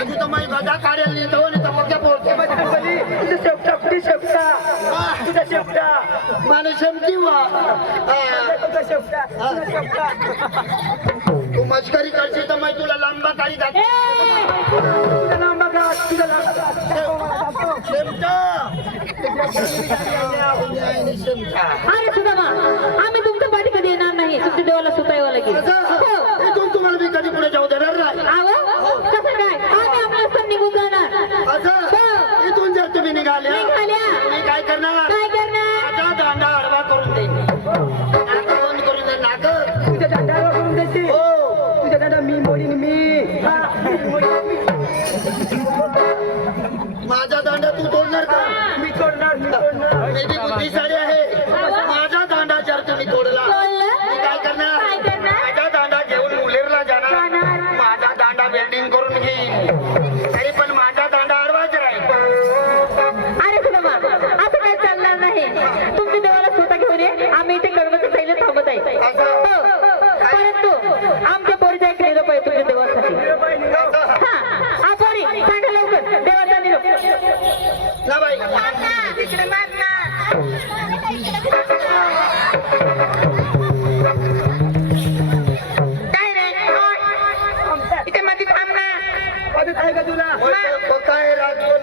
अजून तर माझी गदा काढेल नाही तो नाही तर मग त्या पोरते शेपटा कुठे शेपटा तुझा शेपटा माणूस शमती वा तुझा शेपटा तुझा शेपटा तू मस्करी करशील तर मग तुला लांबा काळी दाखव तुझा लांबा का तुझा लांबा शेमटा अरे सुदामा आम्ही तुमच्या पाठी कधी येणार नाही तुमच्या देवाला सुतायला लागेल इथून तुम्हाला मी कधी पुढे जाऊ देणार नाही आव कसं काय आम्ही आपल्या सण निघून जाणार असं इथून जर तुम्ही निघाल्या मी काय करणार आता दांडा आडवा करून देईन नाक बंद करून देईन नाक तुझ्या दांडावर करून देते हो तुझ्या दांडा मी मोडीन मी माझा दांडा तू तोडणार का मी तोडणार मी तोडणार मी बी बुद्धिशाली आहे माझा दांडा जर तुम्ही तोडला मी काय करणार माझा दांडा घेऊन मुलेरला जाणार माझा दांडा वेल्डिंग करून घेईन तरी पण माझा दांडा आडवाच राहील अरे सुदामा असं काय चालणार नाही तुमच्या देवाला स्वतः घेऊन ये आम्ही इथे गणपती पहिले थांबत आहे परंतु आमच्या पोरीचा एक निरोप आहे तुमच्या देवासाठी हा पोरी सांगा लवकर देवाचा निरोप ना बाई काय रे इथे मध्ये थांब ना मदत आहे का तुला काय राजवून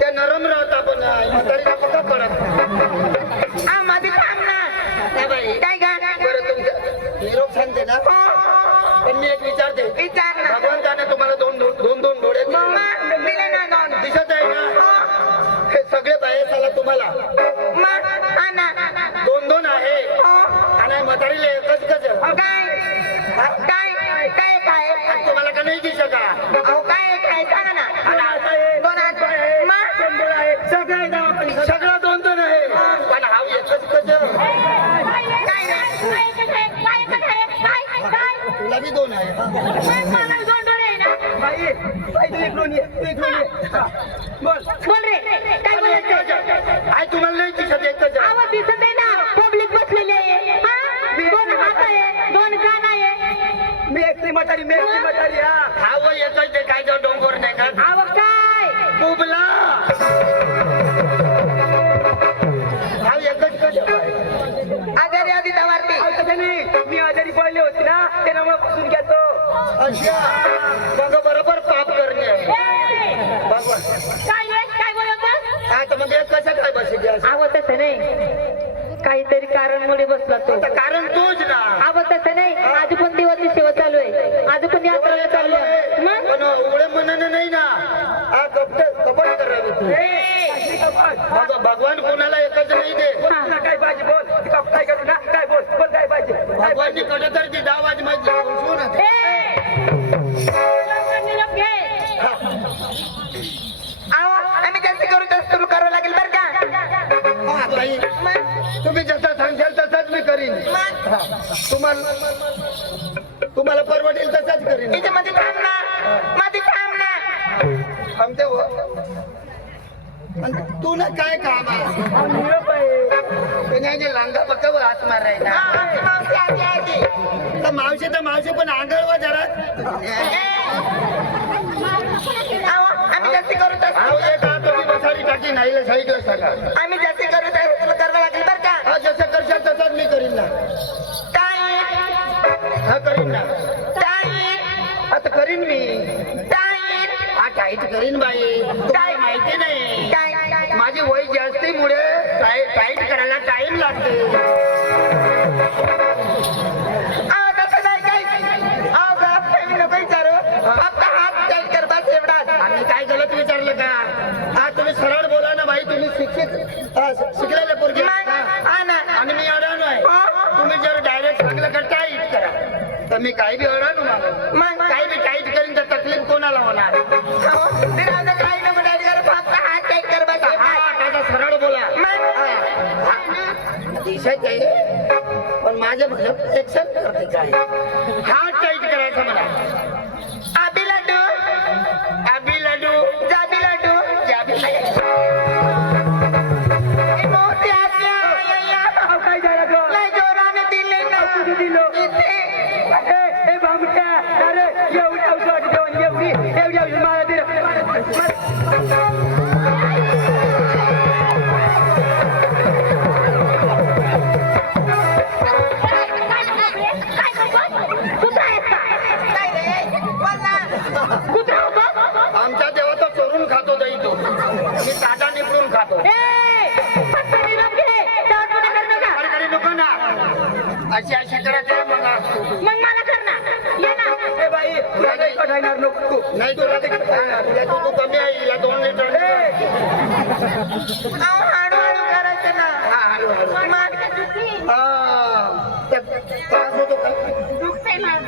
त्या नरम राहता पण म्हातारीला पक्का पडत हा मध्ये थांब ना नाही बाई काय गा बरं तुमचं निरोप सांगते ना पण मी एक विचारते विचार ना भगवंताने तुम्हाला दोन डोळे दिले. दिले ना दोन दिसत आहे ना हे सगळे बाहेर झाला तुम्हाला दोन आहे आणि म्हातारीला एकच कच काय काय काय काय तुम्हाला का नाही दिसत का अहो काय काय सांगा ना दोन हात सगळं दोन आहे पण हा एकच कच तुला बी दोन आहे बोल रे काय बोलायचं आहे तुम्हाला नाही दिसत एकच आवाज दिसत आहे ना पब्लिक बसलेली आहे हा? दोन हात आहे दोन कान आहे मेकली मटारी हा व एकच ते काय जो डोंगर नाही का आव काय बुबला हा एकच कच आजारी आधी दवारती मी आजारी पडले होते ना त्यामुळे बसून घेतो अच्छा बघ बरोबर पाप करणे आहे भगवान काय बोलत आता मग एक कसं काय बसेल आवत तसं नाही काहीतरी कारणमुळे बसला तो कारण तूच ना आवत तसं नाही आज पण देवाची सेवा चालू आहे आज पण यात्रा चालू आहे मग पण एवढे म्हणणं नाही ना हा कपट करावे तू भगवान कोणाला एकच नाही दे तुला काय पाहिजे बोल काय करू ना काय बोल बोल काय पाहिजे भगवाननी कडे तर ती आवाज माहिती आम्ही जास्त करू तर सुरू करावं लागेल बरं का तुम्ही जसं सांगशाल तसंच मी करीन तुम्हाला परवडेल तसंच करीन मध्ये थांब ना मध्ये थांब ना थांबते हो पण तू ना काय काम आहे लांगा पक्का हात मारायला मावशी तर मावशी पण आंगळवा जरा आम्ही जास्ती करू तर तुम्ही बसाडी टाकी नाही साईडला सांगा आम्ही जास्ती करू तर तुला करावं लागेल बरं का हा जसं करशाल तसंच मी करीन ना टाईट हा करीन ना टाईट आता करीन मी टाईट हा टाईट करीन बाई काय माहिती नाही माझी वय जास्तीमुळे टाईट करायला टाइम लागते आम्ही काय गलत विचारलं का हा तुम्ही सरळ बोला ना बाई तुम्ही शिकलेले पोरगे आणि मी अडाणू आहे तुम्ही जर डायरेक्ट सांगलं का टाईट करा तर मी काही बी अडाणू मग काही बी टाईट करीन तर तकलीफ कोणाला होणार सरळ बोला दिसत आहे पण माझ्या भलं एक्सेप्ट करते काय हात टाईट करायचं मला आबी लाडू अबी लाडू जाबी लाडू जाबी मोठी आत्या काय झालं ग लय जोराने दिले ना दिलो इथे ए बाबूटा अरे एवढी औषध वाटते देवाने एवढी औषध मला दे आमच्या देवाचा चोरून खातो दही तो मी ताटा निपडून खातो सरकारी नको ना अशी अशी करायचं मग ए बाई तुला नाही कठायणार नको नाही तुला ते तुला तू कमी आहे हिला 2 लिटर हळूहळू करायचं ना हा त्रास होतो का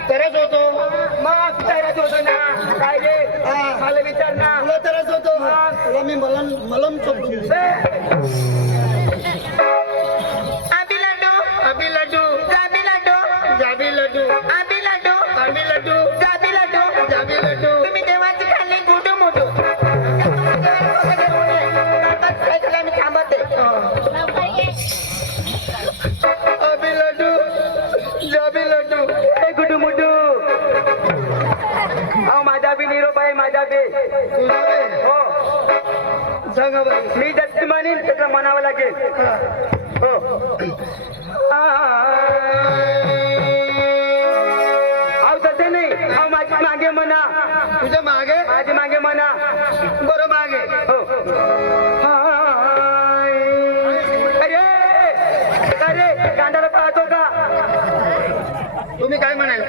तरच होतो मग तयारच होतो ना काय रे हा. मला विचार ना तुला तरच होतो तुला मी मलम चोपडून अभी लड्डू जाबी लड्डू जाबी लड्डू तुम्ही देवाची खाल्ली गुडू मुडू मी थांबते अभी लड्डू जाबी लड्डू ए गुडू मुडू अहो माझा बी निरोप आहे माझा बी तुझा बे हो सांगा बाई मी जसं म्हणेन तसं म्हणावं लागेल हो अहो तसं नाही अहो माझी मागे म्हणा तुझ्या मागे माझी मागे म्हणा बरं मागे हो अरे अरे गांडाला पाहतो का तुम्ही काय म्हणाल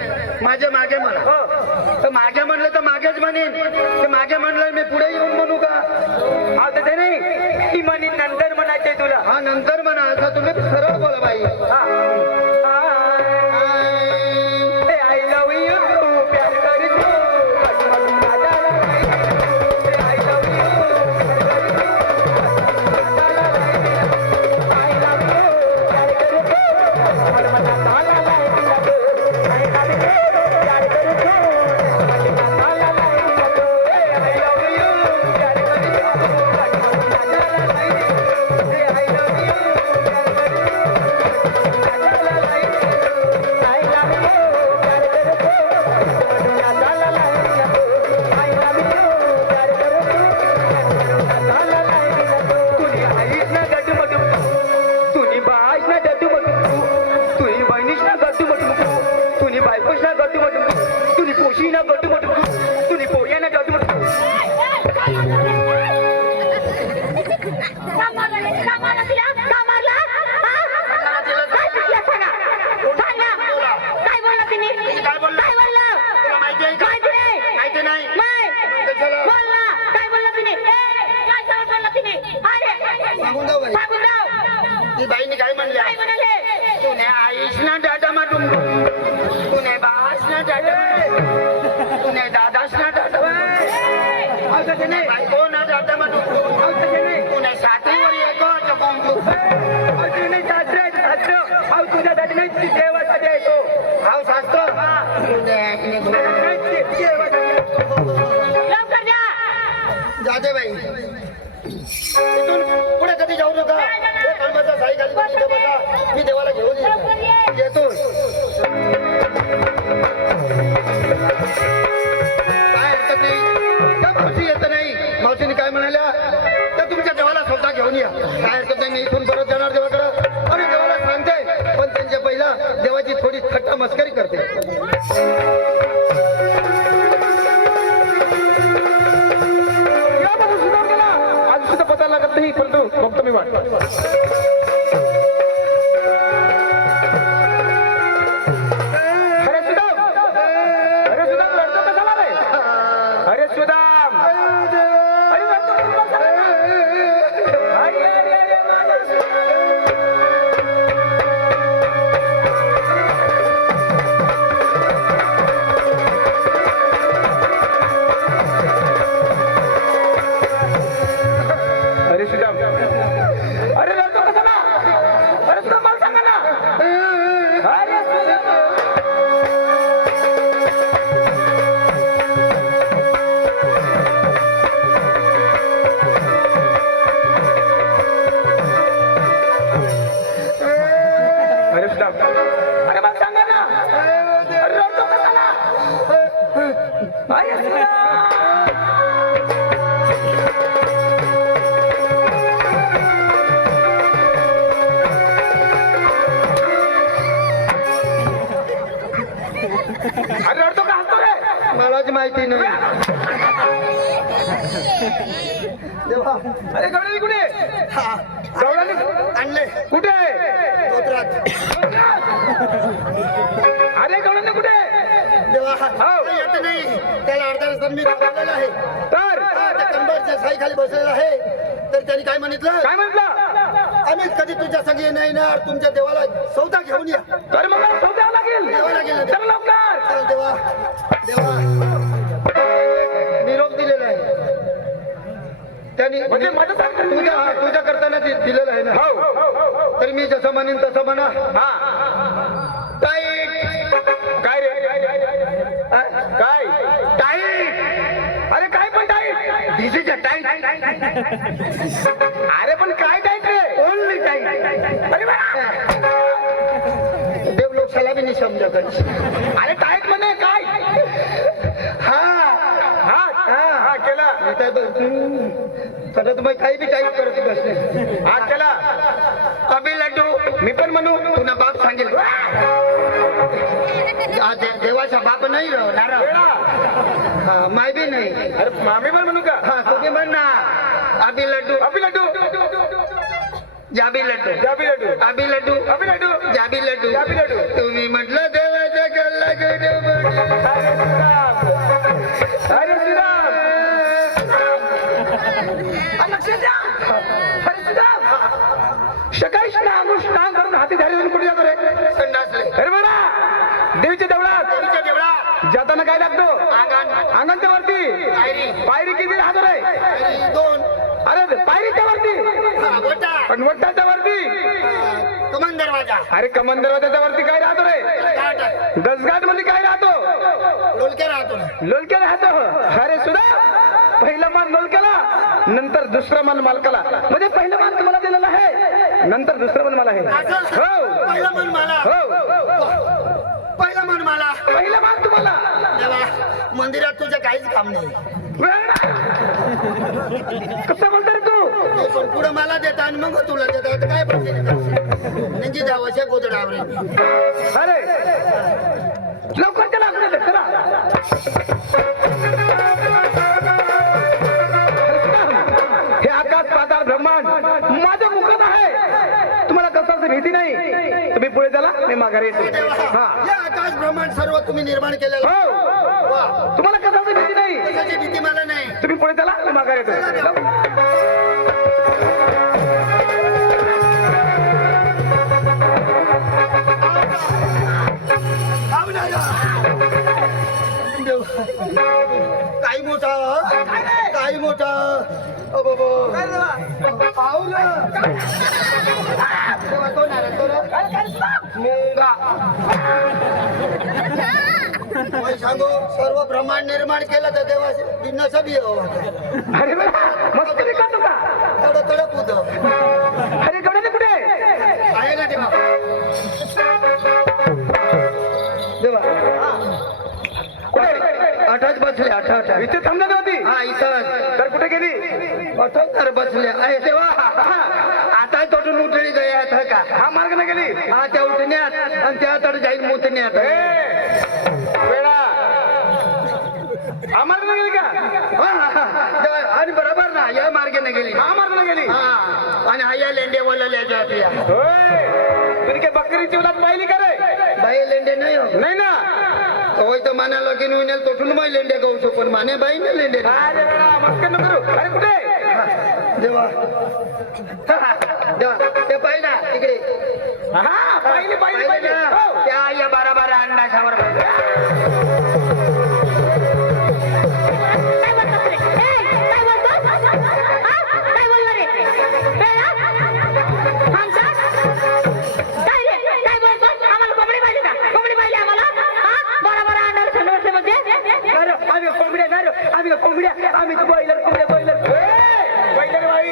माझ्या मागे म्हणा हो तर मागे म्हणलं तर मागेच म्हणेन ते मागे म्हणलं मी पुढे येऊन म्हणू का अहो तसं नाही ही म्हणी नंतर म्हणायचे तुला हा नंतर म्हणा असं तुम्ही सरळ बोला बाई आय लव यू प्यार करतो आय लव यू ती बाईने काय म्हणले तुने आईश ना डाटा माटून तुने बास ना डाटा तुने दादास ना डाटा बायको ना डाटा माटून तुने साथीवर येतो चपवून तुझ्यासाठी नाही देवासाठी येतो हाव शास्त्र जाते बाई इथून पुढे कधी जाऊ नका कर्माचा साई खाली तुम्ही इथे बसा मी देवाला घेऊन येतो काय हरकत नाही त्या मावशी येत नाही मावशीने काय म्हणाल्या तर तुमच्या देवाला स्वतः घेऊन या काय हरकत नाही मी इथून परत जाणार देवाकडं आणि देवाला सांगते पण त्यांच्या पहिला देवाची थोडी थट्टा मस्करी करते पता लागत नाही परंतु फक्त मी वाट अरे रडतो का हसतो रे? मलाच माहिती नाही देवा अरे गवळणी कुठे? हा गवळणी आणले कुठे? स्तोत्रात अरे गवळणी कुठे? देवा हो. काही येत नाही त्याला अर्धा रस्ता मी दाखवलेला आहे तर त्या कंबरच्या साईखाली बसलेला आहे तर त्यांनी काय म्हणितलं काय म्हटलं? आम्ही कधी तुझ्या संगी नाही येणार तुमच्या देवाला सौदा घेऊन या तर मग सौद्यावं लागेल. द्यावं लागेल ना. चल लवकर. चल देवा देवा निरोप दिलेला आहे त्यांनी म्हणजे माझ्यासाठी तुझ्या करताना दिलेलं आहे ना हो. तर मी जसं म्हणेन तसं म्हणा हा. टाईट काय रे? काय? टाईट. अरे काय पण tight? This is a tight अरे पण काय टाईट रे? ओनली टाईट अरे बा. देव लोक सलामी नाही समजा कधी अरे टाईट म्हणे काय? हा हा हा केला. सध्या तुम्ही काही बी टाईट करत बसले हा केला. अभि लड्डू मी पण म्हणू. पुन्हा बाप सांगेल देवाचा बाप नाही राहणार वेळा. हा माय बी नाही अरे मामी पण म्हणू का? हा तुम्ही म्हण ना अभि लड्डू अभि लड्डू. जाबी लड्डू जाबी लड्डू. अभि लड्डू अभि लड्डू. जाबी लड्डू जाबी लड्डू. तुम्ही म्हटलं देवाच्या गल्ला अरे श्रीराम. लक्ष द्या. अरे श्रीराम. सकाळी स्नान करून हाती धारी देऊन कुठे जातो रे? संडासले अरे बघा देवीच्या देवळात देवीच्या देवळात जाताना काय लागतो? अंगण अंगणच्या वरती पायरी किती राहतो रे? आणि दोन अरे पायरीच्या वरती हा, वटा पण वट्टाच्या वरती. कमान दरवाजा अरे कमान दरवाजाच्या वरती काय राहतो रे? घाट दसघाट मध्ये काय राहतो? लोलक्या राहतो ना लोलक्या राहतो. अरे सुद्धा पहिलं मान लोलक्याला नंतर दुसरं मान मालकाला. म्हणजे पहिलं मान तुम्हाला दिलेलं आहे नंतर दुसरं मान मला आहे. असं हो पहिला मन मला हो. पहिला मन मला पहिलं मान तुम्हाला. देवा मंदिरात तुझं काहीच काम नाही कसं बोलतो रे तू? पण पुढं मला देता आणि मग तुला देता तर काय म्हणजे जावं गोदडावर अरे लवकर त्याला आपल्या दे, चला. हे आकाश पाताळ ब्रह्मांड माझ्या मुखात आहे. तुम्हाला कशाची भीती नाही. तुम्ही पुढे चला मी माघारी येतो. हा या आकाश ब्रह्मांड सर्व तुम्ही निर्माण केलेलं हो. वा. तुम्हाला कशाची भीती नाही. कशाची भीती मला नाही तुम्ही पुढे चला मी माघारी येतो. काही मोठा काही मोठा मुंगा सांगू सर्व ब्रह्मांड निर्माण केलं तर देवा नसबी अरे बघा मस्त विकास होता. तड तडक होत अरे गवळणी कुठे? आहे ना देवा देवा कुठे? अठाच बसले अठा इथे थांबणार होती. हा इथं तर कुठे गेली? अठ्याहत्तर बसले आहे देवा आता तोटून उठली गयात का हा मार्ग न गेली. हा त्या उठण्यात आणि त्या तड जाईल मुतण्यात वेळा हा मार्ग न गेली का? आणि बरोबर ना या मार्गाने गेली हा मार्ग न गेली. हा आणि आया लेंडे बोलल्या होय तुम्ही काय बकरीची उलाद पाहिली का रे? बाई लेंडे नाही हो नाही ना. होय तर माना लगीन होईल तोठून मग लेंडे गाऊ शकतो पण माने बाई ना लेंडे अरे वेळा मस्कर न करू. अरे कुठे? देवा देवा ते पाहिजे ना तिकडे हा पाहिली पाहिली पाहिली. हो. त्या आया बारा बारा अंडाशावर काय बोलतो रे? काय बोलतो? काय बोलला रे? काय रे? काय बोलतो? आम्हाला कोंबडी पाहिजे का? कोंबडी पाहिजे आम्हाला? बारा बारा अंडावर शनिवारचे म्हणजे आम्ही कोंबड्या नाही रे. आम्ही कोंबड्या आम्ही बॉयलर कोंबड्या बॉयलर बॉयलर बाई.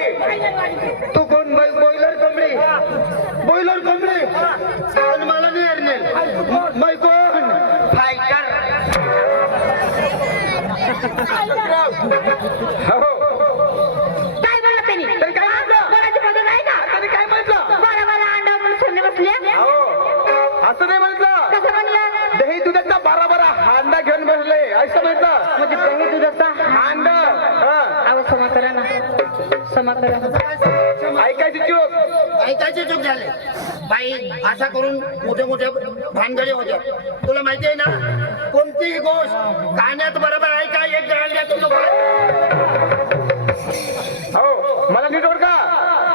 तू कोण बॉयलर कोंबडी बॉयलर कोंबडी आणि मला नाही अडनेल मै कोण फायटर हो काय म्हणलं त्यांनी तरी काय म्हटलं कोणाची पद्धत आहे का त्यांनी काय म्हटलं बरं बरं अंडा म्हणून सोडले बसले हो असं नाही म्हटलं कसं म्हणलं दही दुधाचा बारा हांडा घेऊन बसले असं म्हटलं म्हणजे दही दुधाचा हांड अहो क्षमा करा ना क्षमा करा ऐकायची चूक ऐकायचे चूक झाले बाई असा करून मोठे मोठे भानगडी होत्या तुला माहिती आहे ना कोणतीही गोष्ट कानात बरोबर आहे का एक गाण्यात नको हो मला नीट ओळखा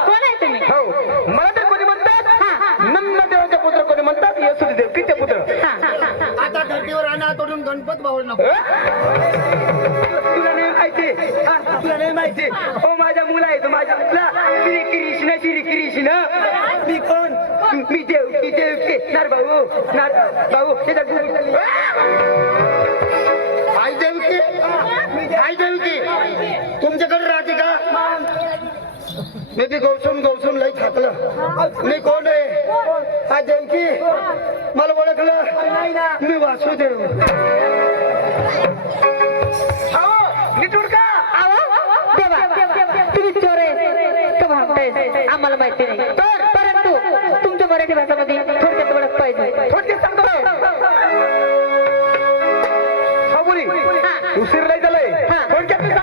कोण आहे तुम्ही हो मला ते कोणी हा, म्हणतात नंद देवाचे पुत्र कोणी म्हणतात येसुरी देवकीचे पुत्र आता धर्तीवर आणा तोडून गणपत बावळ नको तुला नाही माहिती तुला नाही माहिती हो माझ्या मुला आहे तो माझ्या मुला श्री कृष्ण मी कोण मी देवकी नार भाऊ आई देवकी तुमच्याकडे राहते का मी बी गौसून लई थाकलं मी कोण आहे हा देवकी मला ओळखलं मी वासुदेव हो नीट ओळखा तुम्ही चोर आहे का भामटाय आम्हाला माहिती नाही परंतु तुमच्या मराठी भाषेमध्ये थोडक्यात ओळख पाहिजे थोडक्यात सांगतो हा बोली उशीर नाही झालंय थोडक्यात